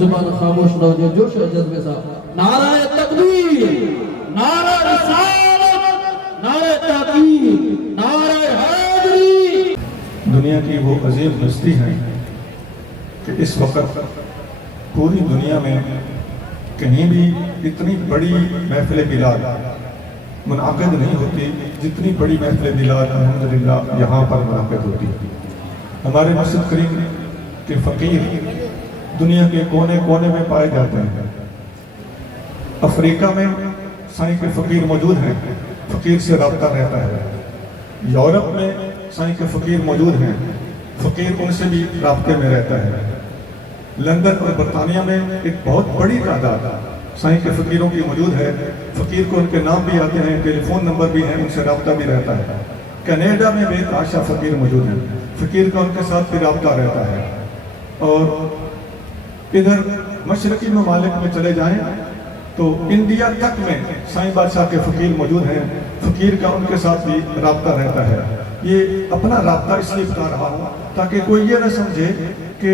زبان خاموش رہو جو جوش و جذبے ساتھ نعرہ تکبیر، نعرہ رسالت، نعرہ تحقیق، نعرہ حیدری۔ دنیا کی وہ عظیم ہستی ہیں کہ اس وقت پوری دنیا میں کہیں بھی اتنی بڑی محفل میلاد منعقد نہیں ہوتی جتنی بڑی محفل میلاد الحمدللہ یہاں پر منعقد ہوتی ہے۔ ہمارے مسجد کریم کے فقیر دنیا کے کونے کونے میں پائے جاتے ہیں۔ افریقہ میں سائیں کے فقیر موجود ہیں، فقیر سے رابطہ رہتا ہے۔ یورپ میں سائیں کے فقیر موجود ہیں، فقیر ان سے بھی رابطے میں رہتا ہے۔ لندن اور برطانیہ میں ایک بہت بڑی تعداد سائیں کے فقیروں کی موجود ہے، فقیر کو ان کے نام بھی آتے ہیں، ٹیلی فون نمبر بھی ہیں، ان سے رابطہ بھی رہتا ہے۔ کینیڈا میں بے تحاشا فقیر موجود ہیں، فقیر کا ان کے ساتھ بھی رابطہ رہتا ہے۔ اور ادھر مشرقی ممالک میں چلے جائیں تو انڈیا تک میں سائیں بادشاہ کے فقیر موجود ہیں، فقیر کا ان کے ساتھ بھی رابطہ رہتا ہے۔ یہ اپنا رابطہ اس لیے بتا رہا ہوں تاکہ کوئی یہ نہ سمجھے کہ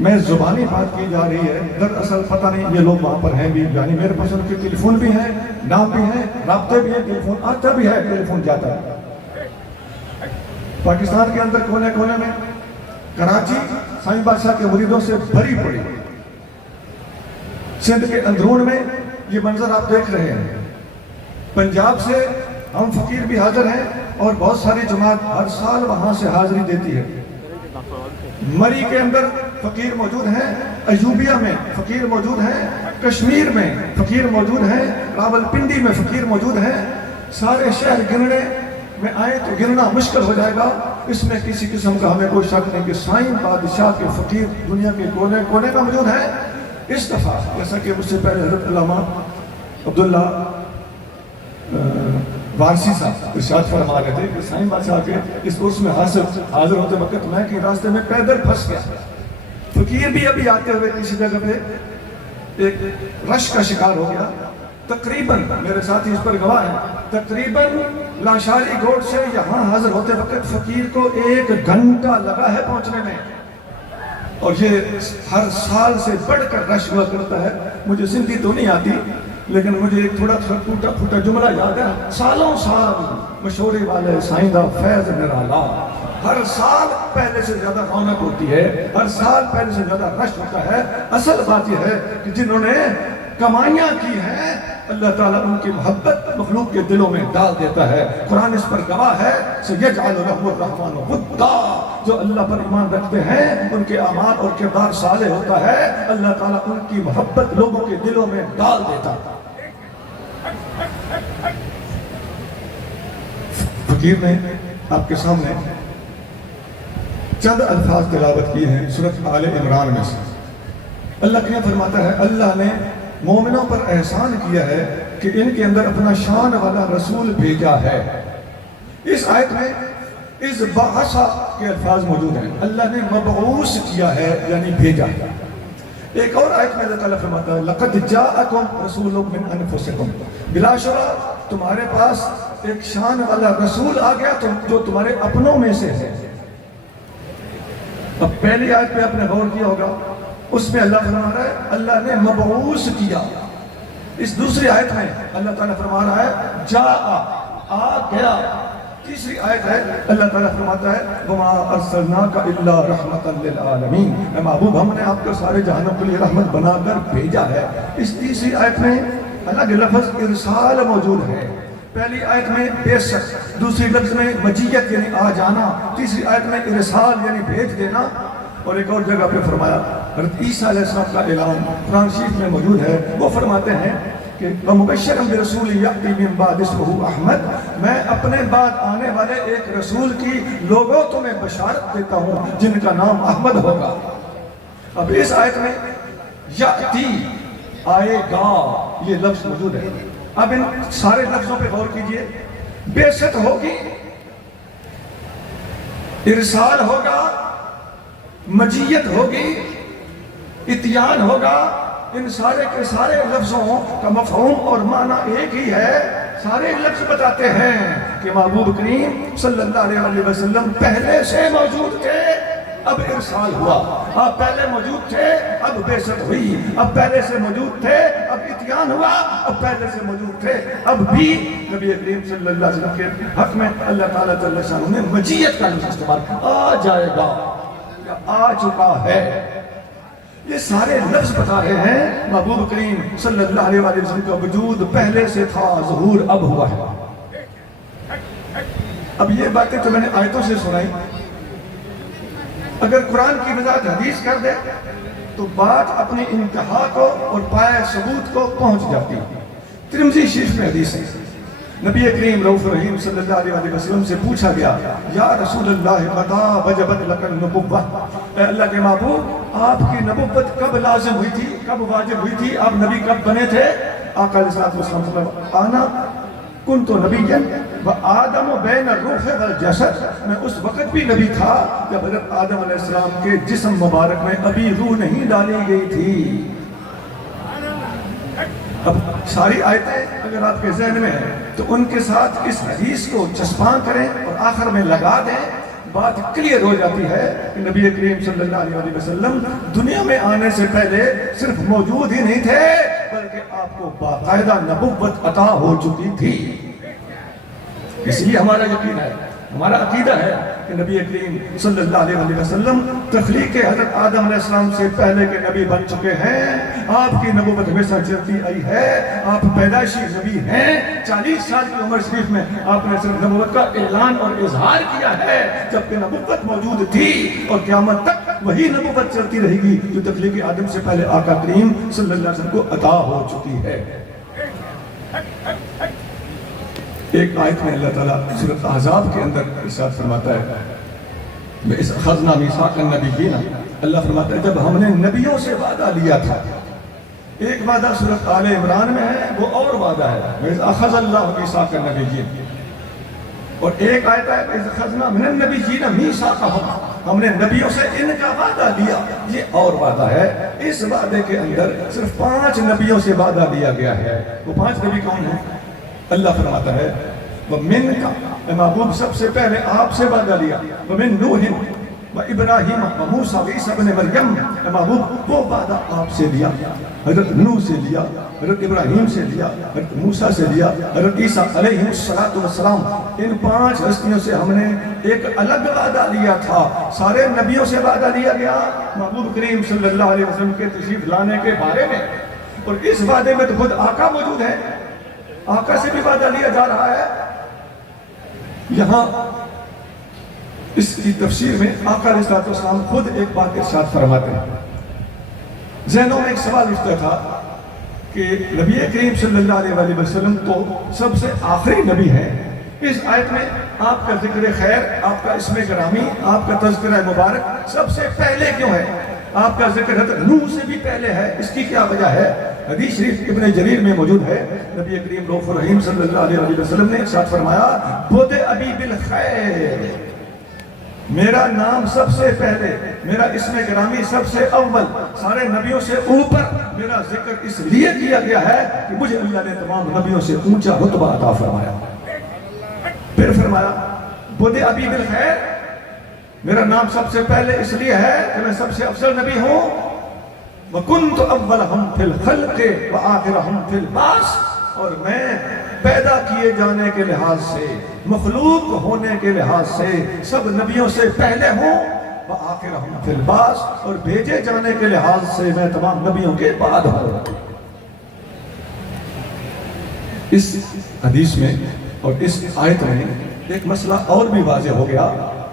میں زبانی بات کی جا رہی ہے، دراصل پتہ نہیں یہ لوگ وہاں پر ہیں بھی، یعنی میرے پاس ان کے ٹیلی فون بھی ہیں، نام بھی ہیں، رابطے بھی ہیں، ٹیلی فون آتا بھی ہے، ٹیلی فون جاتا ہے۔ پاکستان کے اندر کونے کونے میں کراچی سائیں بادشاہ کے مریدوں سے بھری پڑی، سندھ کے اندرون میں یہ منظر آپ دیکھ رہے ہیں۔ پنجاب سے ہم فقیر بھی حاضر ہیں اور بہت ساری جماعت ہر سال وہاں سے حاضری دیتی ہے۔ مری کے اندر فقیر موجود ہیں، ایوبیہ میں فقیر موجود ہیں، کشمیر میں فقیر موجود ہیں، راولپنڈی میں فقیر موجود ہیں۔ سارے شہر گننے میں آئے تو گننا مشکل ہو جائے گا، اس میں کسی قسم کا ہمیں کوئی شک نہیں کہ سائیں بادشاہ کے فقیر دنیا کے کونے کونے میں موجود ہیں۔ اس دفعہ جیسا کہ مجھ سے پہلے حضرت علامہ عبداللہ وارسی صاحب ارشاد فرما رہے تھے کہ سائیں بادشاہ کے اس عرس میں حاضر ہوتے وقت میں کہ راستے میں پیدل پھنس گیا۔ فقیر بھی ابھی آتے ہوئے کسی جگہ پہ ایک رش کا شکار ہو گیا۔ تقریباً میرے ساتھی اس پر گواہ ہیں، تقریباً لاشاری گوٹ سے یہاں حاضر ہوتے وقت فقیر کو 1 گھنٹہ لگا ہے پہنچنے میں، اور یہ ہر سال سے بڑھ کر رش ہوا کرتا ہے۔ مجھے سندھی تو نہیں آتی لیکن مجھے ایک تھوڑا ٹوٹا پھوٹا جملہ یاد ہے، سالوں سال مشورے والے سائیں دا فیض نرالا۔ ہر سال پہلے سے زیادہ رونق ہوتی ہے، ہر سال پہلے سے زیادہ رش ہوتا ہے۔ اصل بات یہ ہے کہ جنہوں نے کمائیاں کی ہیں اللہ تعالیٰ ان کی محبت مخلوق کے دلوں میں ڈال دیتا ہے۔ قرآن اس پر گواہ ہے، سَيَجْعَلُ لَهُمُ الرَّحْمَنُ وُدًّا، جو اللہ پر ایمان رکھتے ہیں ان کے اعمال اور کردار صالح ہوتا ہے، اللہ تعالیٰ ان کی محبت لوگوں کے دلوں میں ڈال دیتا ہے۔ فقیر نے آپ کے سامنے چند الفاظ تلاوت کیے ہیں سورۃ آل عمران میں سے۔ اللہ کیا فرماتا ہے؟ اللہ نے مومنوں پر احسان کیا ہے کہ ان کے اندر اپنا شان والا رسول بھیجا ہے۔ اس آیت میں اس بعثا کے الفاظ موجود ہیں، اللہ نے مبعوث کیا ہے یعنی بھیجا۔ ایک اور آیت میں اللہ تعالیٰ فرماتا ہے لَقَدْ جَاءَكُمْ رَسُولٌ مِّنْ أَنفُسِكُمْ، بلا شبہ تمہارے پاس ایک شان والا رسول آ گیا جو تمہارے اپنوں میں سے ہے۔ اب پہلی آیت پہ آپ نے غور کیا ہوگا، اس میں اللہ فرما رہا ہے اللہ نے مبعوث کیا۔ اس دوسری آیت میں اللہ تعالیٰ فرما رہا ہے جاء، آ گیا۔ تیسری آیت ہے اللہ تعالیٰ فرماتا ہے وَمَا أَرْسَلْنَاكَ إِلَّا رَحْمَةً لِلْعَالَمِينَ، اے محبوب ہم نے آپ کو سارے جہانوں کے لیے رحمت بنا کر بھیجا ہے۔ اس تیسری آیت میں الگ لفظ ارسال موجود ہے۔ پہلی آیت میں بے شک، دوسری لفظ میں مجیت یعنی آ جانا، تیسری آیت میں ارسال یعنی بھیج دینا۔ اور ایک اور جگہ پہ فرمایا حضرت عیسیٰ علیہ السلام کا اعلان قرآن شریف میں موجود ہے، وہ فرماتے ہیں کہ وَمُبَشِّرًا بِرَسُولٍ يَأْتِي مِن بَعْدِهِ اسْمُهُ أَحْمَدُ، میں اپنے بعد آنے والے ایک رسول کی لوگوں کو میں بشارت دیتا ہوں جن کا نام احمد ہوگا۔ اب اس آیت میں یأتی، آئے گا، یہ لفظ موجود ہے۔ اب ان سارے لفظوں پہ غور کیجئے، بعثت ہوگی، ارسال ہوگا، مجیت ہوگی، اتیان ہوگا، ان سارے کے سارے لفظوں کا مفہوم اور معنی ایک ہی ہے۔ سارے لفظ بتاتے ہیں کہ محبوب کریم صلی اللہ علیہ وسلم پہلے سے موجود تھے، اب ارسال ہوا، آپ پہلے موجود تھے اب بعثت ہوئی، اب پہلے سے موجود تھے اب اتیان ہوا، اب پہلے سے موجود تھے اب بھی نبی کریم صلی اللہ علیہ وسلم کے حق میں اللہ تعالیٰ جل شانہ نے مجیت کا لفظ استعمال کیا، آ جائے گا یا آ چکا ہے۔ یہ سارے لفظ بتا رہے ہیں محبوب کریم صلی اللہ علیہ وسلم کا وجود پہلے سے تھا، ظہور اب ہوا ہے۔ اب یہ باتیں تو میں نے آیتوں سے سنائی، اگر قرآن کی وضاحت حدیث کر دے تو بات اپنی انتہا کو اور پائے ثبوت کو پہنچ جاتی ہے۔ ترمذی شریف میں حدیث ہے، نبی کریم رؤوف رحیم صلی اللہ علیہ وسلم سے پوچھا گیا، یا رسول اللہ متى وجبت لک النبوۃ، اے اللہ کے محبوب آپ کی نبوت کب لازم ہوئی تھی، کب واجب ہوئی تھی، آپ نبی کب بنے تھے؟ آقا علیہ السلام صلی اللہ علیہ وسلم، آنا کنت نبیا وآدم بین الروح والجسد، میں اس وقت بھی نبی تھا جب حضرت آدم علیہ السلام کے جسم مبارک میں ابھی روح نہیں ڈالی گئی تھی۔ اب ساری آیتیں اگر آپ کے ذہن میں ہیں تو ان کے ساتھ اس حدیث کو چسپاں کریں اور آخر میں لگا دیں، بات کلیئر ہو جاتی ہے کہ نبی کریم صلی اللہ علیہ وسلم دنیا میں آنے سے پہلے صرف موجود ہی نہیں تھے بلکہ آپ کو باقاعدہ نبوت عطا ہو چکی تھی۔ اس لیے ہمارا یقین ہے، ہمارا عقیدہ ہے کہ نبی کریم صلی اللہ علیہ وسلم تخلیق حضرت آدم علیہ السلام سے پہلے کے نبی بن چکے ہیں، آپ کی نبوت ہمیشہ چلتی آئی ہے، آپ پیدائشی نبی ہیں۔ 40 سال کی عمر شریف میں آپ نے صرف نبوت کا اعلان اور اظہار کیا ہے، جبکہ نبوت موجود تھی اور قیامت تک وہی نبوت چلتی رہے گی جو تخلیق آدم سے پہلے آقا کریم صلی اللہ علیہ وسلم کو عطا ہو چکی ہے۔ ایک آیت میں اللہ تعالیٰ سورۃ احزاب کے اندر ارشاد فرماتا ہے، وَإِذْ أَخَذْنَا مِيثَاقَ النَّبِيِّينَ، اللہ فرماتا ہے جب ہم نے نبیوں سے وعدہ لیا تھا۔ ایک وعدہ سورۃ آل عمران میں ہے، وہ اور وعدہ ہے، وَإِذْ أَخَذَ اللَّهُ مِيثَاقَ النَّبِيِّينَ، اور ایک آیت ہے وَإِذْ أَخَذْنَا مِنَ النَّبِيِّينَ مِيثَاقَهُمْ، ہم نے نبیوں سے ان کا وعدہ لیا، یہ اور وعدہ ہے۔ اس وعدے کے اندر صرف 5 نبیوں سے وعدہ لیا گیا ہے۔ وہ 5 نبی کون ہیں؟ اللہ فرماتا ہے وَمِنْكَ، اے محبوب سب سے پہلے آپ سے وعدہ لیا، وَمِن نُوحٍ وَإِبْرَاهِيمَ وَمُوسَىٰ وَعِيسَىٰ ابْنِ مَرْيَمَ، اے محبوب وہ وعدہ آپ سے لیا، حضرت نوح سے لیا، حضرت ابراہیم سے لیا، حضرت موسیٰ سے لیا، حضرت عیسیٰ علیہ السلام۔ ان 5 ہستیوں سے ہم نے ایک الگ وعدہ لیا تھا۔ سارے نبیوں سے وعدہ لیا گیا محبوب کریم صلی اللہ علیہ وسلم کے تشریف لانے کے بارے میں، اور اس وعدے میں تو خود آقا موجود ہے، آقا سے بھی وعدہ لیا جا رہا ہے۔ یہاں اس کی تفسیر میں آقا علیہ السلام خود ایک بات ارشاد فرماتے ہیں۔ ذہنوں میں ایک سوال اٹھتا تھا کہ نبی کریم صلی اللہ علیہ وسلم تو سب سے آخری نبی ہے، اس آیت میں آپ کا ذکر خیر، آپ کا اسم گرامی، آپ کا تذکرہ مبارک سب سے پہلے کیوں ہے؟ آپ کا ذکر حضرت نوح سے بھی پہلے ہے، اس کی کیا وجہ ہے؟ حدیث شریف ابن جریر میں موجود ہے، نبی کریم رؤوف رحیم صلی اللہ علیہ وسلم نے ارشاد فرمایا، بُدِئَ ابی بالخیر، میرا نام سب سے پہلے، میرا اسم گرامی سب سے اول، سارے نبیوں سے اوپر میرا ذکر اس لیے کیا گیا ہے کہ مجھے اللہ نے تمام نبیوں سے اونچا رتبہ عطا فرمایا۔ پھر فرمایا بُدِئَ ابی بالخیر، میرا نام سب سے پہلے اس لیے ہے کہ میں سب سے افضل نبی ہوں، وَكُنْتُ أَوَّلَهُمْ فِي الْخَلْقِ وَآخِرَهُمْ فِي الْبَعْثِ، اور میں پیدا کیے جانے کے لحاظ سے، مخلوق ہونے کے لحاظ سے سب نبیوں سے پہلے ہوں، وَآخِرَهُمْ فِي الْبَعْثِ، اور بھیجے جانے کے لحاظ سے میں تمام نبیوں کے بعد ہوں۔ اس حدیث میں اور اس آیت میں ایک مسئلہ اور بھی واضح ہو گیا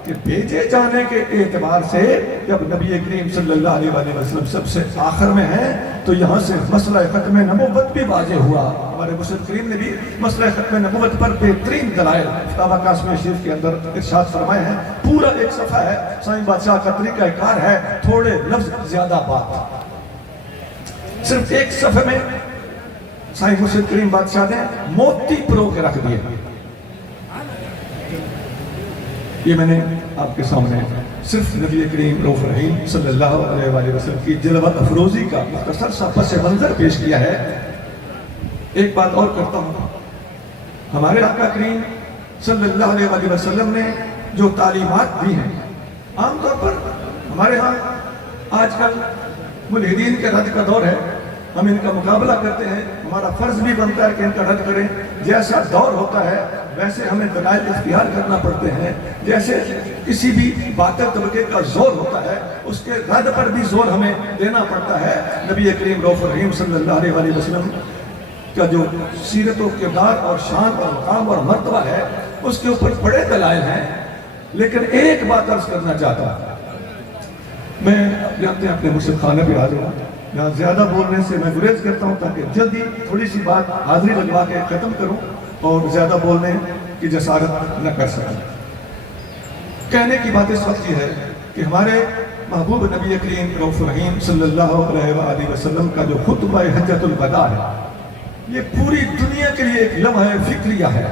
کہ بھیجے جانے کے اعتبار سے جب نبی کریم صلی اللہ علیہ وسلم سب سے آخر میں ہیں تو یہاں سے مسئلہ ختم نبوت بھی واضح ہوا۔ ہمارے مسلم کریم نے بھی مسئلہ ختم نبوت پر بہترین دلائل فتاویٰ قاسمیہ شریف کے اندر ارشاد فرمائے ہیں۔ پورا ایک صفحہ ہے، سائیں بادشاہ کا طریقہ کار ہے، تھوڑے لفظ زیادہ بات۔ صرف ایک صفحے میں سائیں مسلم کریم بادشاہ نے موتی پرو کے رکھ دیے۔ یہ میں نے آپ کے سامنے صرف نبی کریم رؤوف رحیم صلی اللہ علیہ وسلم کی جلوہ افروزی کا مختصر سا پس منظر پیش کیا ہے۔ ایک بات اور کرتا ہوں، ہمارے آقا کریم صلی اللہ علیہ وسلم نے جو تعلیمات دی ہیں، عام طور پر ہمارے ہاں آج کل ملحدین کے رد کا دور ہے، ہم ان کا مقابلہ کرتے ہیں، ہمارا فرض بھی بنتا ہے کہ ان کا رد کریں۔ جیسا دور ہوتا ہے ویسے ہمیں دلائل اختیار کرنا پڑتے ہیں، جیسے کسی بھی باطل طبقے کا زور ہوتا ہے اس کے رد پر بھی زور ہمیں دینا پڑتا ہے۔ نبی کریم رؤوف الرحیم صلی اللہ علیہ وسلم کا جو سیرت و کردار اور شان اور مقام اور مرتبہ ہے اس کے اوپر بڑے دلائل ہیں، لیکن ایک بات عرض کرنا چاہتا ہوں، میں اپنے مشرف خانے پہ حاضر ہوں، یہاں زیادہ بولنے سے میں گریز کرتا ہوں تاکہ جلدی تھوڑی سی بات حاضری لگوا کے ختم کروں اور زیادہ بولنے کی جسارت نہ کر سکوں۔ کہنے کی بات اس وقت یہ ہے کہ ہمارے محبوب نبی کریم رؤوف الرحیم صلی اللہ علیہ وآلہ وسلم کا جو خطبہ حجۃ الوداع ہے یہ پوری دنیا کے لیے ایک لمحہ فکریہ ہے۔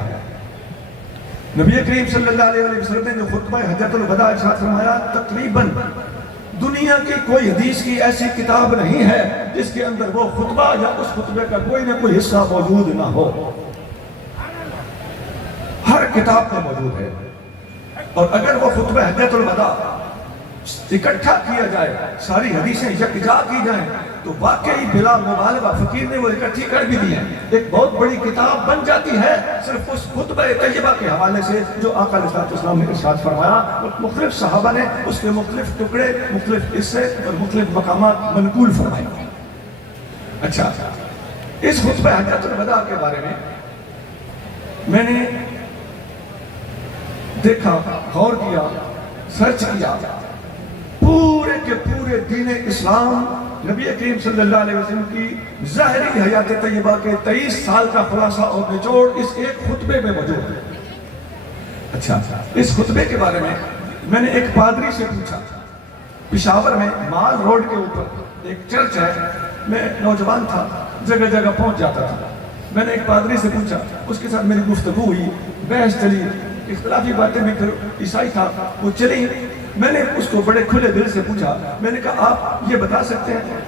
نبی کریم صلی اللہ علیہ وسلم نے جو خطبہ حجۃ الوداع ارشاد فرمایا، تقریباً دنیا کی کوئی حدیث کی ایسی کتاب نہیں ہے جس کے اندر وہ خطبہ یا اس خطبے کا کوئی نہ کوئی حصہ موجود نہ ہو، ہر کتاب میں موجود ہے۔ اور اگر وہ خطبہ حجۃ الوداع اکٹھا کیا جائے، ساری حدیثیں یکجا کی جائیں تو واقعی بلا مبالغہ فقیر نے وہ اکٹھی کر بھی دی ہے، ایک بہت بڑی کتاب بن جاتی ہے صرف اس خطبہ طیبہ کے حوالے سے جو آقا علیہ السلام نے ارشاد فرمایا، اور مختلف صحابہ نے اس کے مختلف ٹکڑے، مختلف حصے اور مختلف مقامات منقول فرمائے۔ اچھا، اس خطبہ حجۃ الوداع کے بارے میں نے دیکھا، غور کیا، سرچ کیا، پورے کے پورے دین اسلام نبی کریم صلی اللہ علیہ وسلم کی ظاہری حیات طیبہ کے 23 سال کا خلاصہ اور نچوڑ اس ایک خطبے میں موجود ہے۔ اچھا، اس خطبے کے بارے میں نے ایک پادری سے پوچھا، پشاور میں مال روڈ کے اوپر ایک چرچ ہے، میں نوجوان تھا، جگہ جگہ پہنچ جاتا تھا، میں نے ایک پادری سے پوچھا، اس کے ساتھ میری گفتگو ہوئی، بحث چلی، اختلافی باتیں بھی، پھر عیسائی تھا وہ چلی، میں نے اس کو بڑے کھلے دل سے پوچھا، میں نے کہا آپ یہ بتا سکتے ہیں،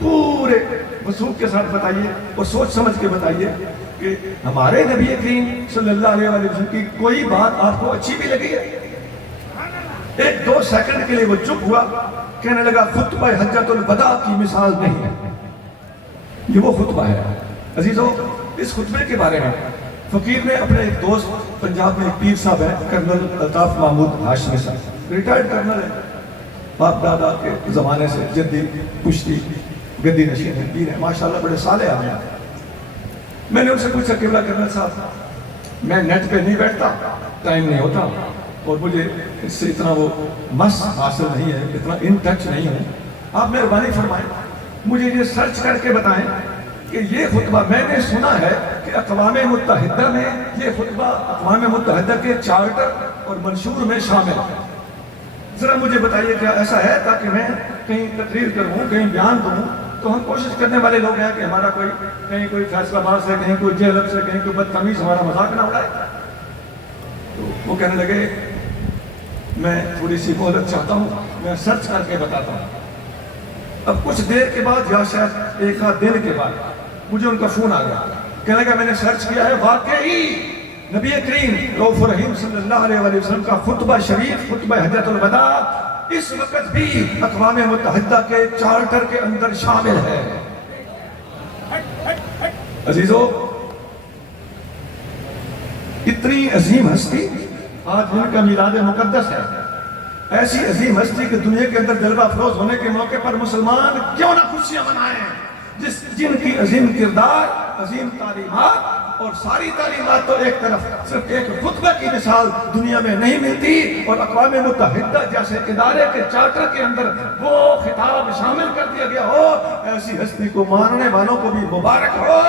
پورے وثوق کے ساتھ بتائیے اور سوچ سمجھ کے بتائیے کہ ہمارے نبی کریم صلی اللہ علیہ وسلم کی کوئی بات آپ کو اچھی بھی لگی ہے؟ ایک دو سیکنڈ کے لیے وہ چپ ہوا، کہنے لگا خطبہ حجۃ الوداع کی مثال نہیں ہے، یہ وہ خطبہ ہے۔ عزیزو، اس خطبے کے بارے میں فقیر نے اپنے ایک دوست، پنجاب میں ایک پیر صاحب ہے کرنل الطاف محمود ہاشمی صاحب، ریٹائرڈ کرنل ہے، باپ دادا کے زمانے سے جدی پشتی گدی نشین ہے، پیر ہے، ماشاءاللہ بڑے صالح آدمی ہیں۔ میں نے ان سے پوچھا کہ کرنل صاحب میں نیٹ پہ نہیں بیٹھتا، ٹائم نہیں ہوتا اور مجھے اس سے اتنا وہ مس حاصل نہیں ہے، اتنا ان ٹچ نہیں ہوں، آپ مہربانی فرمائیں مجھے یہ سرچ کر کے بتائیں کہ یہ خطبہ، میں نے سنا ہے کہ اقوام متحدہ میں یہ خطبہ اقوام متحدہ کے چارٹر اور منشور میں شامل ہے، ذرا مجھے بتائیے کیا ایسا ہے، تاکہ میں کہیں تقریر کروں، کہیں بیان کروں تو ہم کوشش کرنے والے لوگ ہیں کہ ہمارا کوئی کہیں کوئی فیصلہ باز سے، کہیں کوئی جہلم سے، کہیں کوئی بدتمیز ہمارا مذاق نہ اڑائے۔ تو وہ کہنے لگے میں تھوڑی سی مہلت چاہتا ہوں، میں سرچ کر کے بتاتا ہوں۔ اب کچھ دیر کے بعد یا شاید ایک آدھ دن کے بعد مجھے ان کا فون آ گیا، کہنے لگا میں نے سرچ کیا ہے، واقعی نبی کریم رؤوف الرحیم صلی اللہ علیہ وسلم کا خطبہ شریف، خطبہ حجۃ الوداع اس وقت بھی اقوام متحدہ کے چارٹر کے اندر شامل ہے۔ عزیزو، اتنی عظیم ہستی، آج ان کا میلاد مقدس ہے، ایسی عظیم ہستی کہ دنیا کے اندر جلوہ افروز ہونے کے موقع پر مسلمان کیوں نہ خوشیاں منائیں، جن کی عظیم کردار، عظیم تعلیمات اور ساری تعلیمات تو ایک طرف، صرف ایک خطبہ کی مثال دنیا میں نہیں ملتی، اور اقوام متحدہ جیسے ادارے کے چارٹر کے اندر وہ خطاب شامل کر دیا گیا ہو، ایسی ہستی کو ماننے والوں کو بھی مبارک ہو،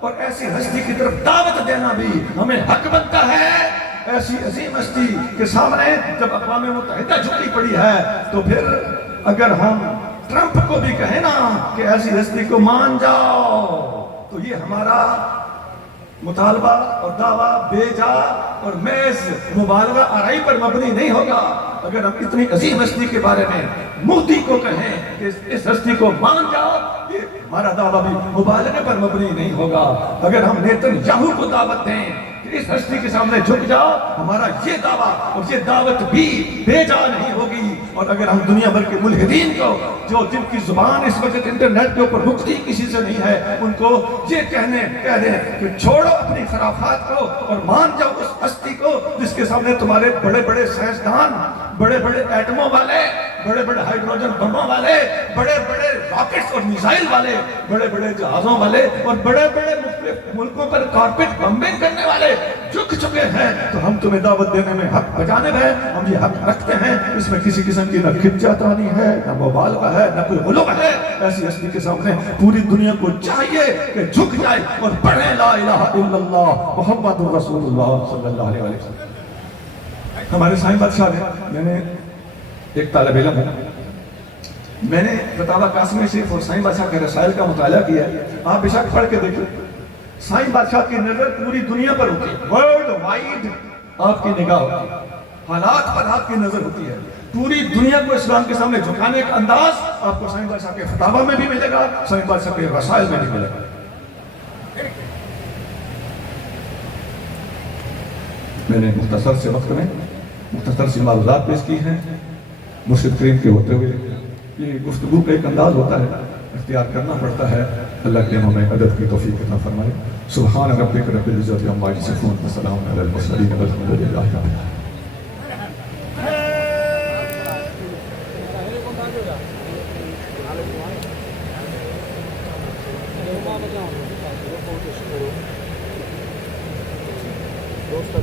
اور ایسی ہستی کی طرف دعوت دینا بھی ہمیں حق بنتا ہے۔ ایسی عظیم ہستی کے سامنے جب اقوام متحدہ جھکی پڑی ہے تو پھر اگر ہم ٹرمپ کو بھی کہیں نا کہ ایسی ہستی کو مان جاؤ تو یہ ہمارا مطالبہ اور دعویٰ بے جا اور محض مبالغہ آرائی پر مبنی نہیں ہوگا۔ اگر ہم اتنی عظیم ہستی کے بارے میں مودی کو کہیں کہ اس ہستی کو مان جاؤ، یہ ہمارا دعویٰ بھی مبالغے پر مبنی نہیں ہوگا۔ اگر ہم نیتن یاہو کو دعوت دیں کہ اس ہستی کے سامنے جھک جاؤ، ہمارا یہ دعویٰ اور یہ دعوت بھی بے جا نہیں ہوگی۔ اور اگر ہم دنیا بھر کے ملحدین کو جو جن کی زبان اس وقت انٹرنیٹ کے اوپر رکتی کسی سے نہیں ہے ان کو یہ کہہ دیں کہ چھوڑو اپنی خرافات کو اور مان جاؤ اس ہستی کو جس کے سامنے تمہارے بڑے بڑے سائنسدان، بڑے بڑے ایٹموں والے، بڑے بڑے ہائیڈروجن بموں والے، بڑے بڑے راکٹس اور میزائل والے، بڑے بڑے جہازوں والے اور بڑے بڑے مختلف ملکوں پر کارپٹ بمبنگ کرنے والے جھک چکے ہیں۔ تو ہم تمہیں دعوت دینے میں حق بجانب ہے، ہم یہ حق رکھتے ہیں، اس میں کسی قسم کی نہ کھچاطانی ہے، نہ مبالغہ ہے، نہ کوئی غلو ہے۔ ایسی ہستی کے سامنے پوری دنیا کو چاہیے کہ جھک جائے اور پڑھے لا الہ الا اللہ محمد رسول اللہ صلی اللہ علیہ وسلم۔ ہمارے سائیں بادشاہ نے، میں نے ایک طالب علم ہوں، میں نے فتاوی قاسمی شریف اور سائیں بادشاہ کے رسائل کا مطالعہ کیا ہے، آپ بے شک پڑھ کے دیکھیں۔ سائیں بادشاہ کی نظر پوری دنیا پر ہوتی ہے، ورلڈ وائڈ آپ کی نگاہ ہوتی ہے، حالات پر آپ کی نظر ہوتی ہے، پوری دنیا کو اسلام کے سامنے جھکانے کا انداز آپ کو سائیں بادشاہ کے فتاوی میں بھی ملے گا، سائیں بادشاہ کے رسائل میں بھی ملے گا۔ میں نے مختصر سے وقت میں مختصر سی معلومات پیش کی ہیں، مرشد کریم کے ہوتے ہوئے یہ گفتگو کا ایک انداز ہوتا ہے، اختیار کرنا پڑتا ہے۔ اللہ کے ہمیں ادب کی توفیق عطا فرمائے۔ سبحان ربک رب العزت عما یصفون وسلام علی المرسلین والحمد للہ رب العالمین۔ دوست